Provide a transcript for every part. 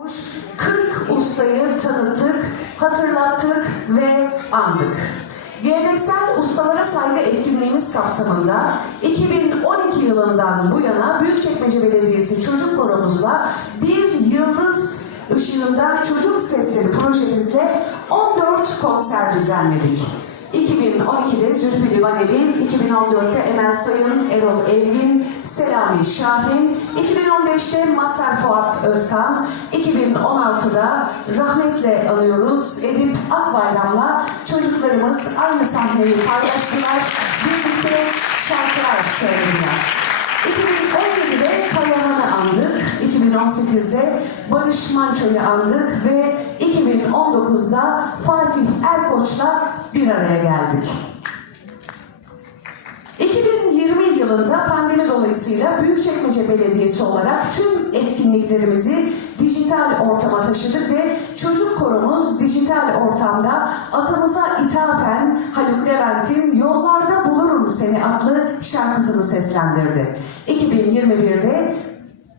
40 ustayı tanıttık, hatırlattık ve andık. Geleneksel ustalara saygı etkinliğimiz kapsamında 2012 yılından bu yana Büyükçekmece Belediyesi Çocuk Koromuzla bir yıldız ışığında çocuk sesleri projemizle 14 konser düzenledik. 2012'de Zülfü Livaneli, 2014'te Emel Sayın, Erol Evgin, Selami Şahin, 2015'te Mazhar Fuat Özkan, 2016'da rahmetle anıyoruz Edip Akbayram'la çocuklarımız aynı sahneyi paylaştılar, birlikte şarkılar söylediler. 2017'de Kayahan'ı andık, 2018'de Barış Manço'yu andık ve 2019'da Fatih Erkoç'la bir araya geldik. 2020 yılında pandemi dolayısıyla Büyükçekmece Belediyesi olarak tüm etkinliklerimizi dijital ortama taşıdık ve çocuk korumuz dijital ortamda atamıza ithafen Haluk Levent'in Yollarda Bulurum Seni adlı şarkısını seslendirdi. 2021'de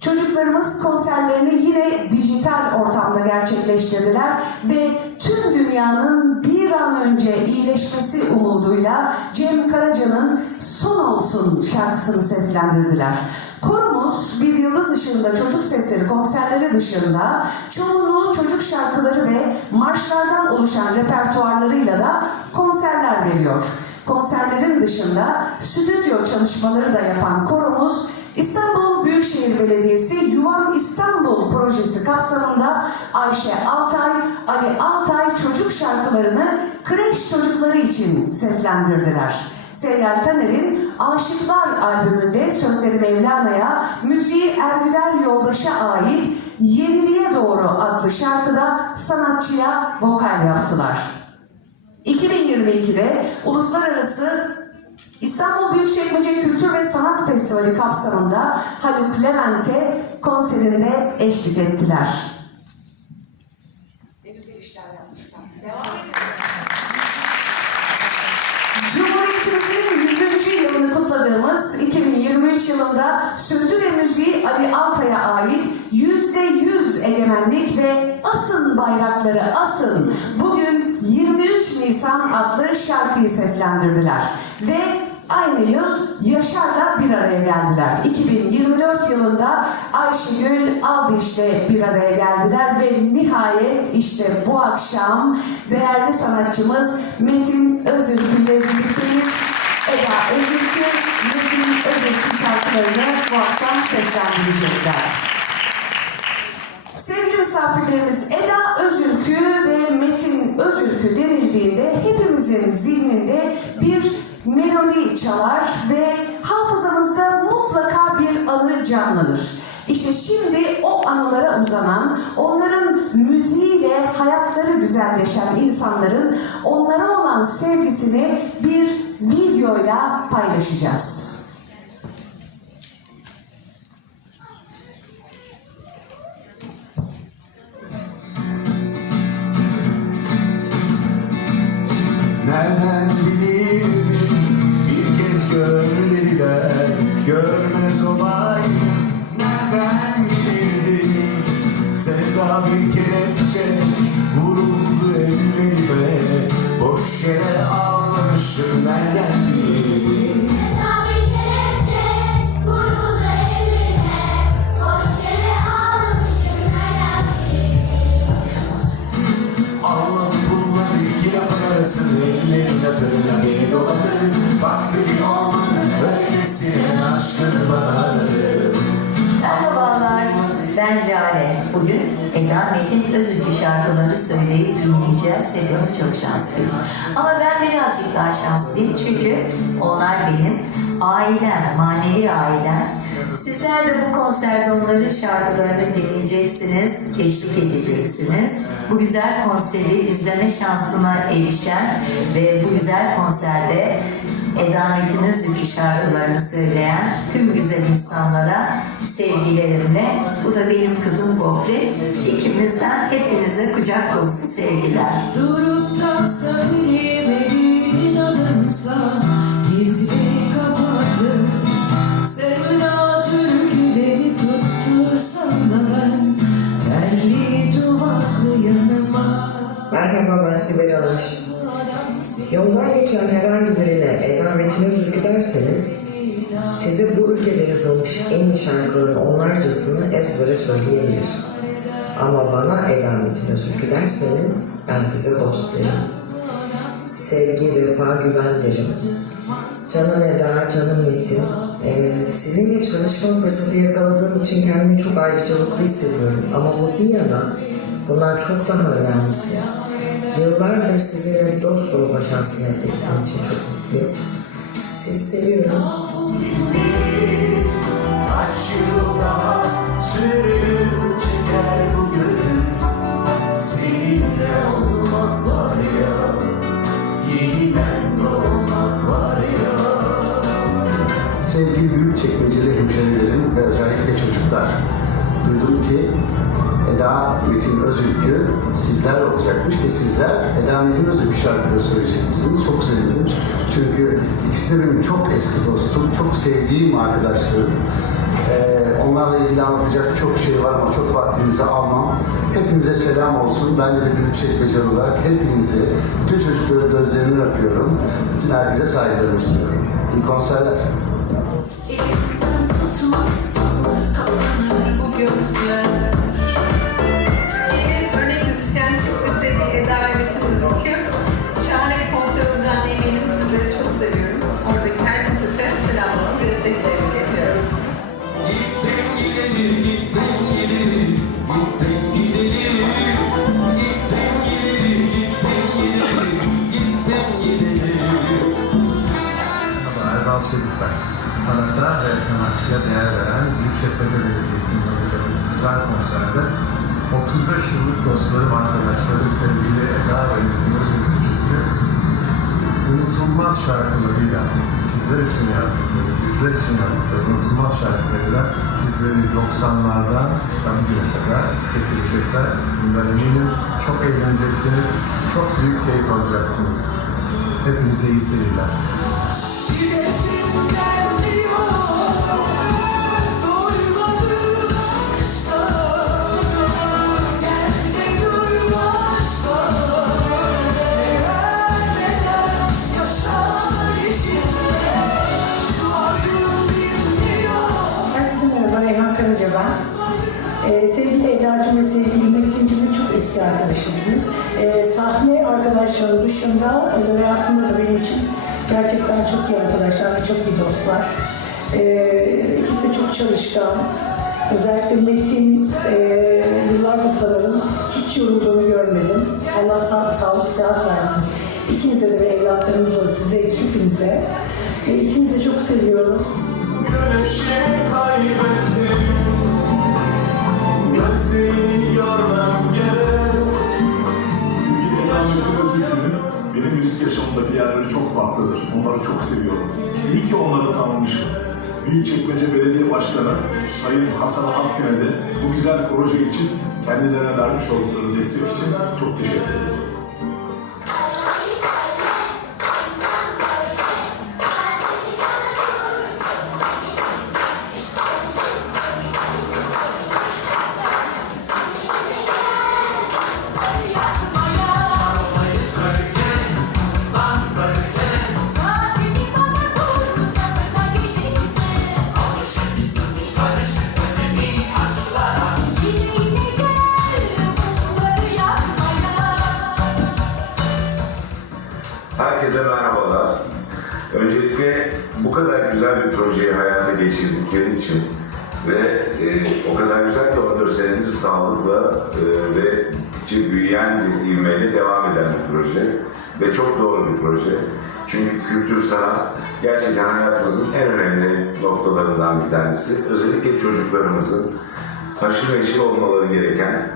Çocuklarımız konserlerini yine dijital ortamda gerçekleştirdiler ve tüm dünyanın bir an önce iyileşmesi umuduyla Cem Karaca'nın Son Olsun şarkısını seslendirdiler. Korumuz bir yıldız ışığında çocuk sesleri konserleri dışında çoğunluğu çocuk şarkıları ve marşlardan oluşan repertuarlarıyla da konserler veriyor. Konserlerin dışında stüdyo çalışmaları da yapan korumuz İstanbul Büyükşehir Belediyesi Yuvam İstanbul projesi kapsamında Ayşe Altay, Ali Altay çocuk şarkılarını kreş çocukları için seslendirdiler. Seyyal Taner'in Aşıklar albümünde sözleri Mevlana'ya, müziği Ergüder Yoldaş'a ait Yeniliğe Doğru adlı şarkıda sanatçıya vokal yaptılar. 2022'de uluslararası İstanbul Büyükçekmece Kültür ve Sanat Festivali kapsamında Haluk Levent'e konserinde eşlik ettiler. Ne güzel işler yapmışlar. Devam Cumhuriyetimizin 100. yılını kutladığımız 2023 yılında sözü ve müziği Ali Altay'a ait %100 egemenlik ve asın bayrakları asın bugün 23 Nisan adlı şarkıyı seslendirdiler. Ve aynı yıl Yaşar'la bir araya geldiler. 2024 yılında Ayşegül Aldiş'le bir araya geldiler ve nihayet işte bu akşam değerli sanatçımız Metin Özürkü ile birlikteyiz. Eda Özürkü, Metin Özürkü şarkılarını bu akşam seslendirecekler. Sevgili misafirlerimiz Eda Özürkü ve Metin Özürkü denildiğinde hepimizin zihninde bir melodi çalar ve hafızamızda mutlaka bir anı canlanır. İşte şimdi o anılara uzanan, onların müziğiyle hayatları güzelleşen insanların onlara olan sevgisini bir videoyla paylaşacağız. Bugün Eda Metin Özürkü şarkıları söyleyip dinleyeceğiz. Hepimiz çok şanslıyız. Ama ben birazcık daha şanslıyım çünkü onlar benim ailem, manevi ailem. Sizler de bu konserde onların şarkılarını dinleyeceksiniz, eşlik edeceksiniz. Bu güzel konseri izleme şansına erişen ve bu güzel konserde Eda Metin Özürkü şarkılarını söyleyen tüm güzel insanlara sevgilerimle, bu da benim kızım Gofret, ikimizden hepinize kucak dolusu sevgiler. Durup da söylemediğin adımsa Gizli kapalı Sevda türküleri tuttursam da ben Terli Merhaba ben Sibel Alaş. Yoldan geçen herhangi birine Eda Metin Özürkü derseniz size bu ülkede yazılmış en iyi şarkıların onlarcasını ezbere söyleyebilir. Ama bana Eda Metin Özürkü derseniz ben size dost derim. Sevgi, vefa, güven derim. Canım Eda, canım Metin. Ee, sizinle çalışma fırsatı yakaladığım için kendimi çok ayrıcalıklı hissediyorum. Ama bu bir yana bunlar çok daha önemlisi. Yıllardır sizinle dost olma şansını elde ettiğim için çok mutluyum. Sizi seviyorum. Kaç yıl daha sürüp çeker bu gönül Seninle olmak var ya Yeniden doğmak var ya Sevgili Büyükçekmeceli hemşehrilerim ve özellikle çocuklar. Duydum ki Eda Metin Özülkü sizler olacakmış ve sizler Eda Metin Özülkü şarkıları söyleyecek misiniz? Çok sevindim. Çünkü ikisi de benim çok eski dostum, çok sevdiğim arkadaşlarım. Ee, onlarla ilgili anlatacak çok şey var ama çok vaktinizi almam. Hepinize selam olsun. Ben de bir Büyükçekmeceli olarak hepinizi, bütün çocukları gözlerinden öpüyorum. Bütün herkese saygılarımı sunuyorum. İyi konserler. Elimden tutmazsan kapanır bu gözler değer veren Büyükçekmece Belediyesi'nin hazırladığı güzel konserde 35 yıllık dostlarım, arkadaşlarım, sevgili Eda ve Metin Özgür Küçüklü unutulmaz şarkılarıyla sizler için yazdıkları, bizler için yazdıkları unutulmaz şarkılarıyla sizleri 90'lardan tam bugüne kadar getirecekler. Bundan eminim çok eğleneceksiniz, çok büyük keyif alacaksınız. Hepinize iyi seyirler. Sevgili Metin'cimle çok eski arkadaşız biz. Ee, sahne arkadaşları dışında özel hayatımda da benim için gerçekten çok iyi arkadaşlar ve çok iyi dostlar. Ee, ikisi de çok çalışkan. Özellikle Metin e, yıllardır tanırım. Hiç yorulduğunu görmedim. Allah sağ, sağlık, sıhhat versin. İkinize de ve evlatlarınıza, size, hepinize. E, ikinizi de çok seviyorum. Güneşimi kaybettim yerleri çok farklıdır. Onları çok seviyorum. İyi ki onları tanımışım. Büyükçekmece Belediye Başkanı Sayın Hasan Akgün'e de bu güzel proje için kendilerine vermiş oldukları destek için çok teşekkür ederim. Herkese merhabalar. Öncelikle bu kadar güzel bir projeyi hayata geçirdikleri için ve e, o kadar güzel ki 14 senedir sağlıkla e, ve gittikçe büyüyen bir ivmeyle devam eden bir proje ve çok doğru bir proje. Çünkü kültür sanat gerçekten hayatımızın en önemli noktalarından bir tanesi. Özellikle çocuklarımızın haşır neşir olmaları gereken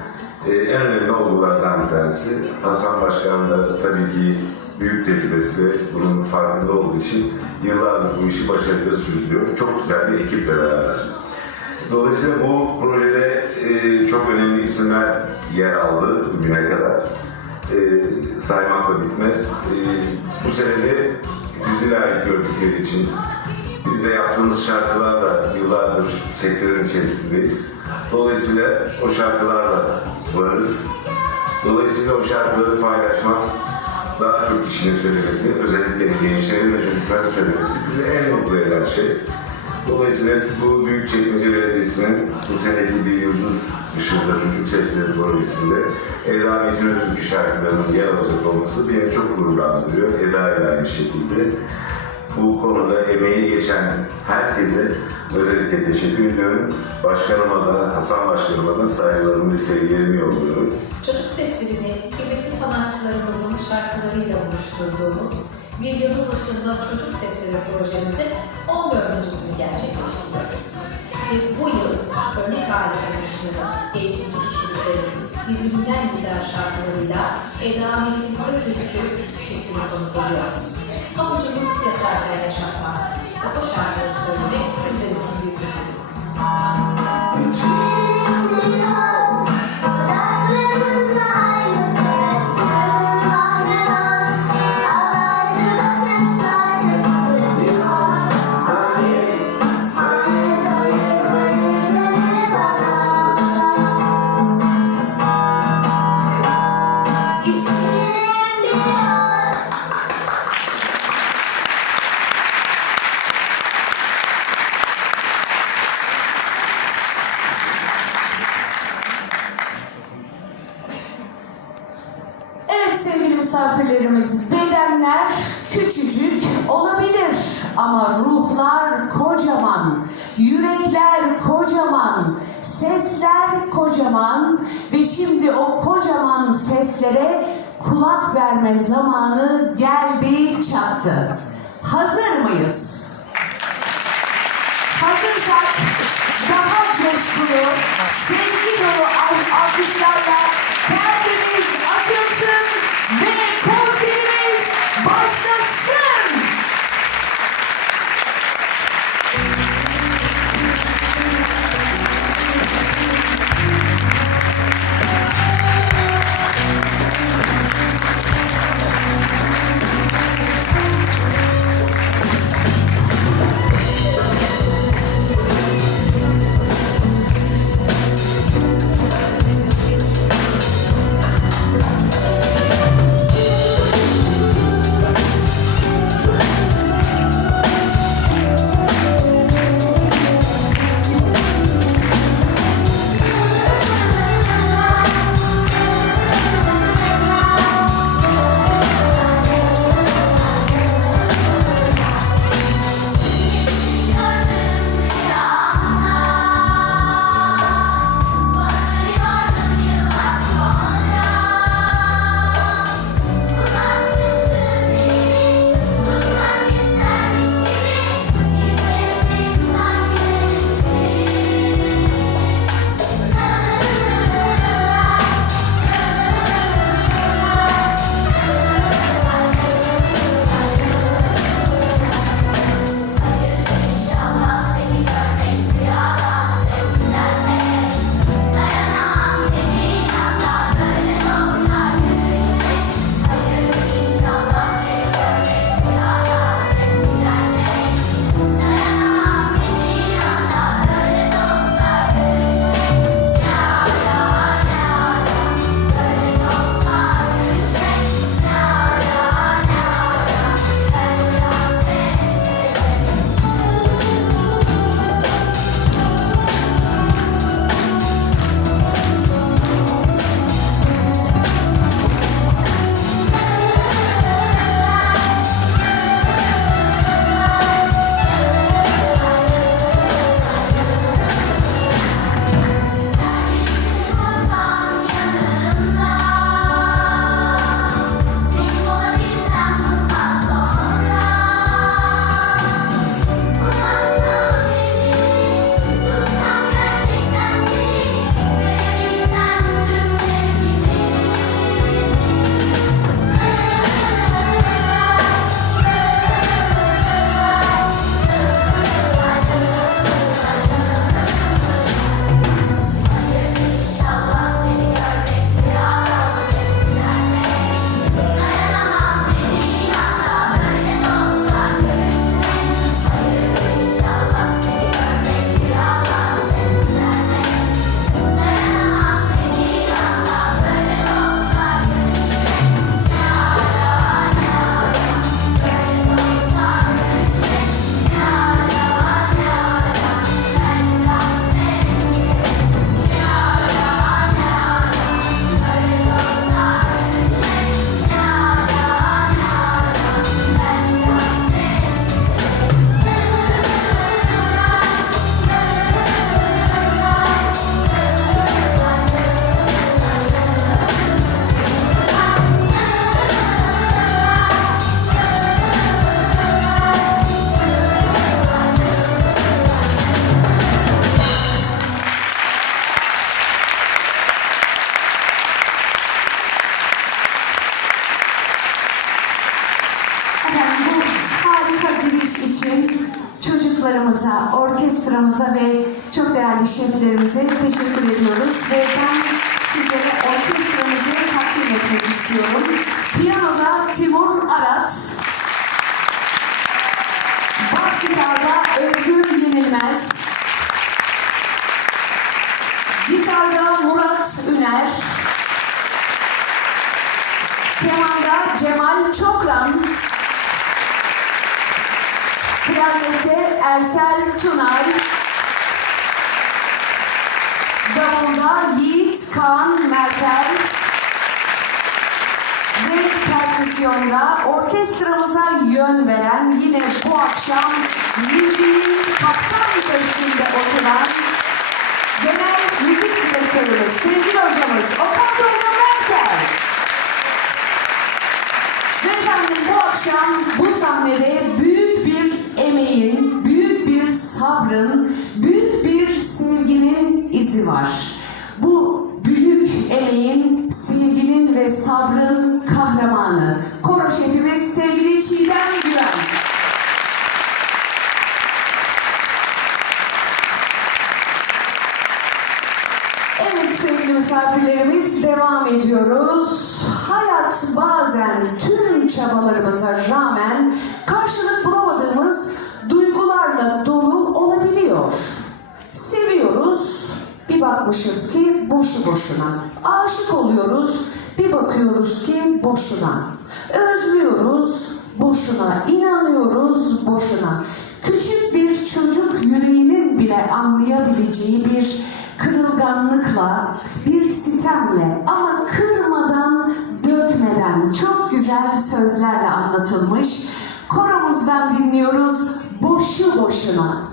e, en önemli olgulardan bir tanesi. Hasan Başkan da tabii ki büyük tecrübesi ve bunun farkında olduğu için yıllardır bu işi başarıyla sürdürüyor. Çok güzel bir ekiple beraber. Dolayısıyla bu projede e, çok önemli isimler yer aldı bugüne kadar. E, saymakla bitmez. E, bu sene de bizi layık gördükleri için biz de yaptığımız şarkılarla yıllardır sektörün içerisindeyiz. Dolayısıyla o şarkılarla varız. Dolayısıyla o şarkıları paylaşmak, daha çok kişinin söylemesi, özellikle gençlerin ve çocukların söylemesi bizi en mutlu eden şey. Dolayısıyla bu Büyükçekmece Belediyesi'nin bu seneki bir yıldız dışında çocuk sesleri projesinde Eda Metin Özgür şarkılarının yer alacak olması beni çok gururlandırıyor. Eda ile aynı şekilde. Bu konuda emeği geçen herkese özellikle teşekkür ediyorum. Başkanıma da, Hasan Başkanıma da saygılarımı ve sevgilerimi yolluyorum. Çocuk seslerini kıymetli sanatçılarımızın şarkılarıyla oluşturduğumuz Bir Yıldız Işığında Çocuk Sesleri projemizin 14.sünü gerçekleştiriyoruz. Ve bu yıl örnek haline oluşturulan eğitimci kişiliklerimiz birbirinden güzel şarkılarıyla Eda Metin Özülkü çiftini konuk ediyoruz. Amacımız yaşarken yaşatmak o şarkıları söylemek bizler için büyük bir kulak verme zamanı geldi çattı. Hazır mıyız? Hazırsak daha coşkulu, sevgi dolu al- alkışlarla perdemiz açılsın ve konserimiz başlasın. Değerli şeflerimize teşekkür ediyoruz. Ve ben sizlere orkestramızı takdim etmek istiyorum. Piyanoda Timur Arat, bas gitarda Özgür Yenilmez, gitarda Murat Üner, kemanda Cemal Çokran, Klarnette Ersel Tunay, Davulda Yiğit Kaan Mertel ve perküsyonda orkestramıza yön veren yine bu akşam müziğin kaptan köşkünde oturan genel müzik direktörümüz, sevgili hocamız Okan Tolga Mertel. Ve efendim bu akşam bu sahnede büyük bir emeğin, büyük bir sabrın, büyük bir sevginin izi var. Bu büyük emeğin, sevginin ve sabrın kahramanı. Koro şefimiz sevgili Çiğdem Güven. Evet sevgili misafirlerimiz devam ediyoruz. Hayat bazen tüm çabalarımıza rağmen boşuna. Aşık oluyoruz, bir bakıyoruz ki boşuna. Özlüyoruz, boşuna. İnanıyoruz, boşuna. Küçük bir çocuk yüreğinin bile anlayabileceği bir kırılganlıkla, bir sitemle ama kırmadan, dökmeden çok güzel sözlerle anlatılmış. Koromuzdan dinliyoruz boşu boşuna.